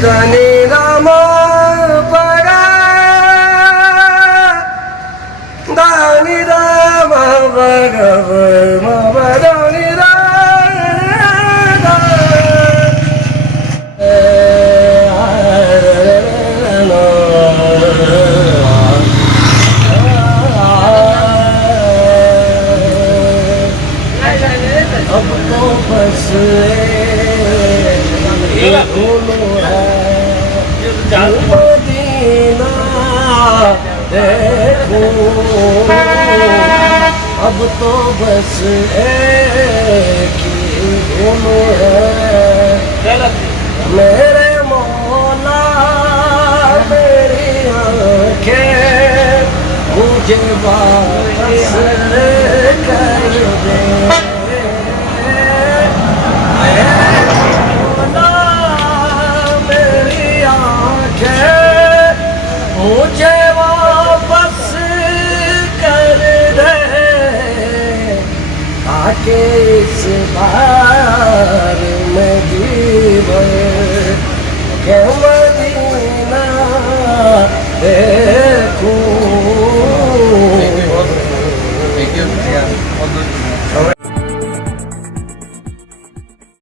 దని రమ పగా దని రమ భగవ మమ దని अब तो बस मदीना देखो अब तो बस एक ही गुम है मेरे मौला मेरी आँखें मुझे वापस कर दे मुझे वापस कर दे ताकि इस बार मैं जीवन